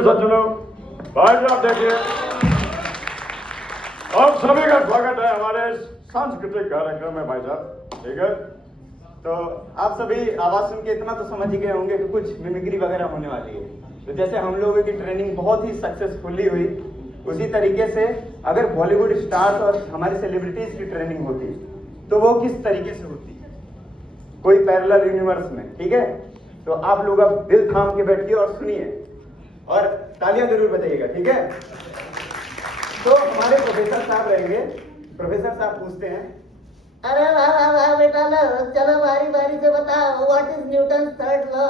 सज्जनों, भाई साहब देखिए, आप सभी का स्वागत है हमारे सांस्कृतिक कार्यक्रम में भाई साहब। ठीक है, तो आप सभी आवाज सुन के इतना तो समझ ही गए होंगे कि कुछ मिमिक्री वगैरह होने वाली है। तो जैसे हम लोगों की ट्रेनिंग बहुत ही सक्सेसफुली हुई, उसी तरीके से अगर बॉलीवुड स्टार्स और हमारे सेलिब्रिटीज की ट्रेनिंग होती तो वो किस तरीके से होती, कोई पैरेलल यूनिवर्स में। ठीक है, तो आप लोग अब दिल थाम के बैठिए और सुनिए और तालियां जरूर बजाइएगा। ठीक है, तो हमारे प्रोफेसर साहब रहेंगे। प्रोफेसर साहब पूछते हैं, अरे वाह वाह वाह बेटा लो, चलो बारी बारी से बताओ what is Newton third law.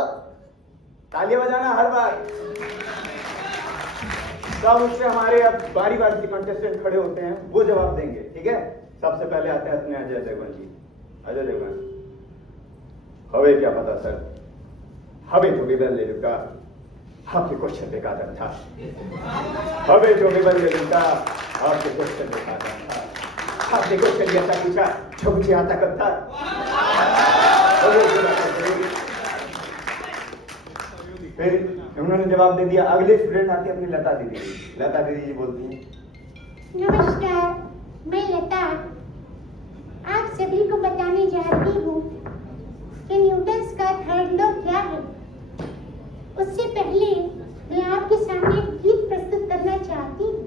तालियां बजाना हर बार। तब उससे हमारे अब बारी बारी के कंटेस्टेंट खड़े होते हैं, वो जवाब देंगे। ठीक है, सबसे पहले आते हैं अपने अजय देवगन जी। अजय देवगन, हमें क्या पता सर, हमें तो विबल ले लुका, आपके क्वेश्चन बेकार था, हमें जो विबल ले लुका, आपके क्वेश्चन बेकार था, आपने क्वेश्चन ऐसा पूछा जो मुझे आता कब था। फिर उन्होंने जवाब दे दिया। अगले स्टूडेंट आते अपनी लता दीदी। लता दीदी जी बोलती हैं, नमस्कार, मैं लता आप सभी को बताने जा रही हूँ कि न्यूटन्स का थर्ड लॉ क्या है। उससे पहले मैं आपके सामने एक गीत प्रस्तुत करना चाहती हूँ।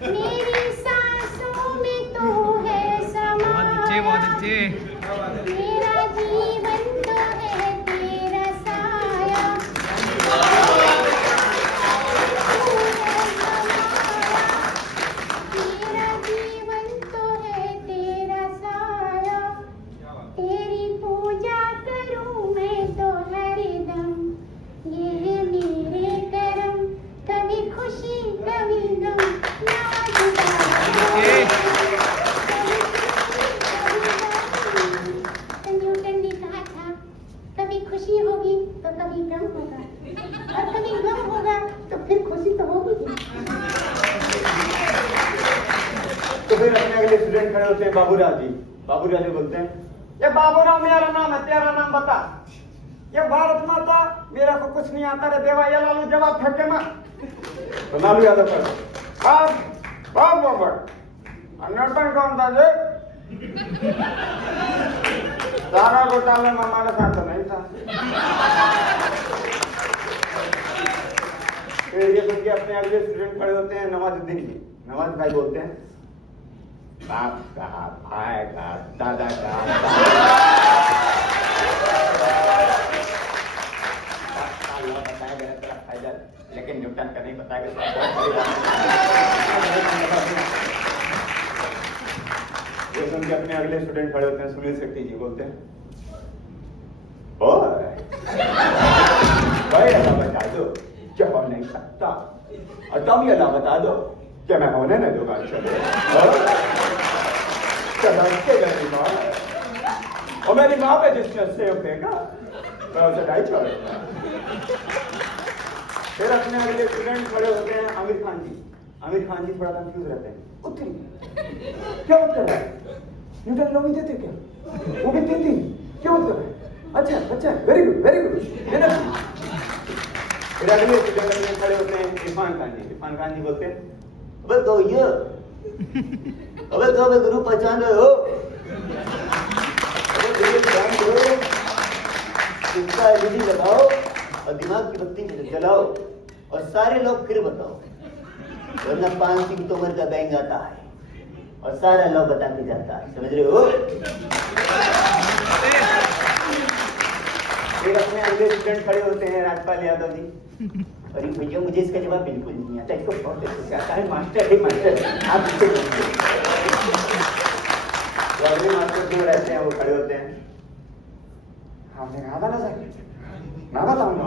मेरी सांसों में तो है समा, मेरा जीवन तो है तेरा साया, मेरा जीवन तो है तेरा साया, तेरी पूजा करूं मैं तो हरदम, ये है मेरे करम, कभी खुशी कभी गम, न्यूटन ने कहा था कभी खुशी होगी तो कभी गम होगा, और कभी गम होगा तो फिर खुशी तो होगी। तो फिर अपने अगले स्टूडेंट खड़े होते हैं बाबूराव जी। बाबूराव जी बोलते हैं, ये बाबूराव मेरा नाम है, तेरा नाम बता। ये भारत माता, मेरा को कुछ नहीं आता रे देवा, ये लालू जवाब फेंके मत। तो लालू यादव कर बाब न्यूटन कौन था जी? सारा घोटाला में हमारे साथ तो नहीं था। फिर ये सुन के अपने अगले स्टूडेंट खड़े होते हैं नवाजुद्दीन जी। नवाज भाई बोलते हैं, बाप का, भाई का, दादा का, बताया गया तेरा फायदा, लेकिन न्यूटन का नहीं बताया ये सुन के अपने अगले स्टूडेंट खड़े होते हैं सुनील शेट्टी जी। बोलते हैं, ओए भाई अल्लाह बता दो क्या हो नहीं सकता, और तुम ये अल्लाह बता दो क्या मैं होने नहीं दूंगा। मेरी माँ और मेरी माँ पे जिसने सेव फेंका मैं उसे नहीं छोड़ूंगा। फिर अपने अगले स्टूडेंट खड़े होते हैं आमिर खान जी। आमिर खान जी थोड़ा कंफ्यूज रहते हैं, क्या बात कर रहा है, न्यूटन लॉ नहीं देते क्या, वो भी तीन क्या बात कर रहा है, अच्छा वेरी गुड फिर अगले स्टूडेंट में खड़े होते हैं इरफान खान जी। इरफान खान जी बोलते हैं, अबे तो ये अबे तो अबे गुरु पहचान रहे हो, इसका एलईडी लगाओ और दिमाग की बत्ती जलाओ और सारे लोग फिर बताओ, वरना 5 सिंह तोमर का बैंक आता है और सारा लॉ बता के जाता है, समझ रहे हो। फिर अपने अगले स्टूडेंट खड़े होते हैं राजपाल यादव जी। अरे भैया मुझे इसका जवाब बिल्कुल नहीं आता, इसको बहुत अच्छे से आता है, मास्टर है मास्टर, आप इससे अगले मास्टर जो रहते हैं वो खड़े होते हैं, आपने कहा था ना सर, मैं बताऊंगा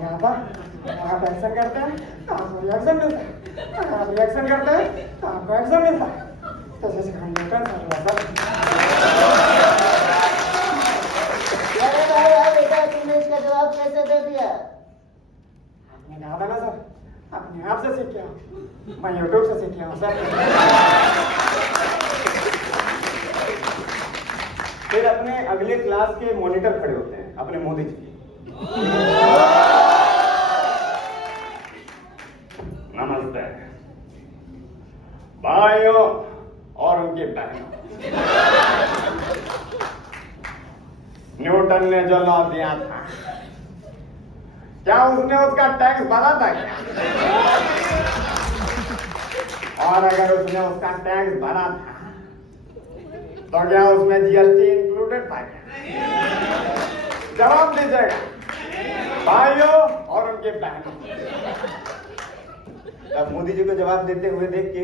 कहा था, आप एक्शन करते हैं तो आपको रिएक्शन मिलता है, आप रिएक्शन करते हैं तो आपको एक्शन मिलता है, तो जैसे हम न्यूटन बेटा तुमने इसका जवाब कैसे दे दिया? आपने कहा था ना सर, अपने आप से सीख गया, मैं यूट्यूब से सीख गया हूँ सर। फिर अपने अगले क्लास के मॉनिटर खड़े होते हैं, अपने मोदी जी। नमस्ते भाइयों और उनकी बहनों। न्यूटन ने जो लॉ दिया था, क्या उसने उसका टैक्स भरा था क्या? और अगर उसने उसका टैक्स भरा था तो क्या उसमें जीएसटी इंक्लूडेड था क्या? जवाब दीजिएगा भाइयों और उनके बहनों। अब मोदी जी को जवाब देते हुए देख के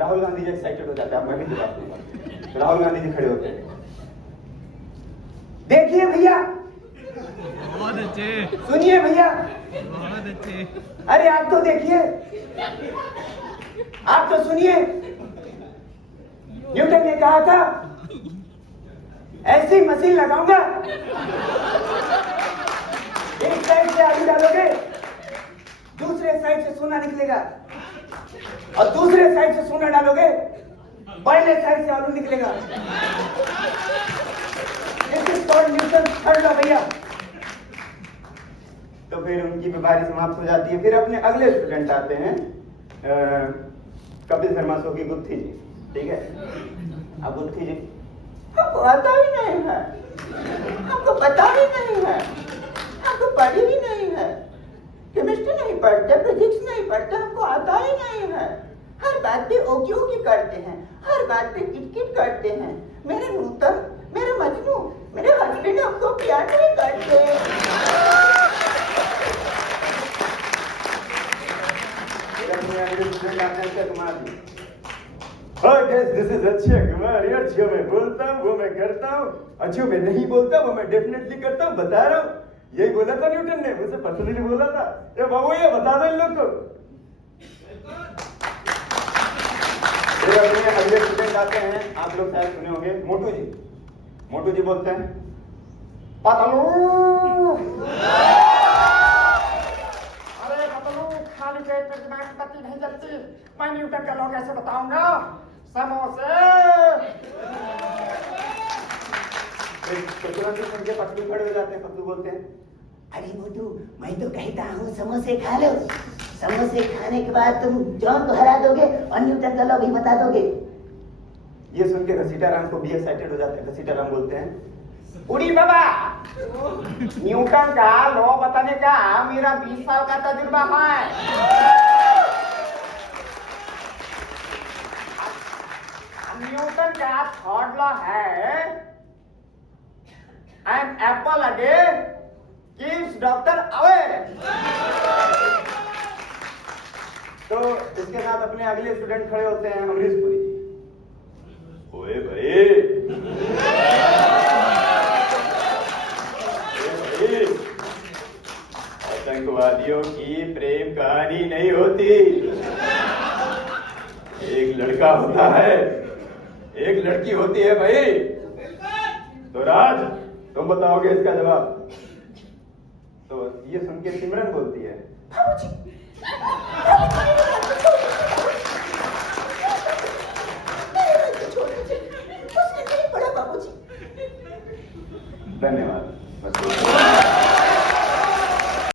राहुल गांधी जी एक्साइटेड हो जाते हैं। अब मैं भी जवाब दूंगा। राहुल गांधी जी खड़े होते हैं। देखिए भैया, बहुत अच्छे, सुनिए भैया, बहुत अच्छे। अरे आप तो देखिए, आप तो सुनिए, न्यूटन ने कहा था ऐसी मशीन लगाऊंगा, एक साइड से आलू डालोगे, दूसरे साइड से सोना निकलेगा, और दूसरे साइड से सोना डालोगे, पहले साइड से आलू निकलेगा। This is called Newton's third law भैया। तो फिर उनकी बीमारी समाप्त हो जाती है। फिर अपने अगले स्टूडेंट आते हैं, कपिल शर्मा शो की गुत्थी जी। ठीक है, अब गुत्थी जी, हमको आता ही नहीं है, हमको पता ही नहीं है, हमको पढ़ी ही नहीं है, केमिस्ट्री नहीं पढ़ते, फिजिक्स नहीं पढ़ते, हमको आता ही नहीं है। हर बात पे ओकी ओकी करते हैं, हर बात पे किटकिट करते हैं। मेरे नूतन, मेरे मजनू, मेरे हस्बैंड हमको प्यार नहीं करते। This is Akshay Kumar. यार जो मैं बोलता हूँ वो मैं करता हूँ, और जो मैं नहीं बोलता वो मैं डेफिनेटली करता हूँ। बता रहा हूँ, यही बोला था न्यूटन ने, मुझसे पर्सनली बोला था। ये बाबू ये बता दो इन लोग को। फिर अपने अगले स्टूडेंट आते हैं, आप लोग शायद सुने होंगे, मोटू जी। मोटू जी बोलते हैं, पतलू, अरे पतलू, खाली पेट पर दिमाग की बत्ती नहीं जलती। मैं न्यूटन का लॉ कैसे बताऊंगा? समोसे। फिर तुरंत ही सुन के पतलू खड़े हो जाते हैं। पतलू बोलते हैं, अरे मोटू, मैं तो कहता हूँ समोसे खा लो। समोसे खाने के बाद तुम जॉन को हरा दोगे और न्यूटन का लॉ भी बता दोगे। ये सुन के घसीटा राम को भी एक्साइटेड हो जाते हैं। घसीटा राम बोलते हैं, उड़ी बाबा, न्यूटन का लॉ बताने का मेरा 20 साल का तजुर्बा है। न्यूटन का थर्ड लॉ है, an apple a day keeps doctor away. तो इसके साथ अपने अगले स्टूडेंट खड़े होते हैं, अमरीश पुरी जी। ओए भाई, आतंकवादियों की प्रेम कहानी नहीं होती। एक लड़का होता है, एक लड़की होती है भाई। तो राज, तुम बताओगे इसका जवाब? तो ये सुन के सिमरन बोलती है, बाबूजी,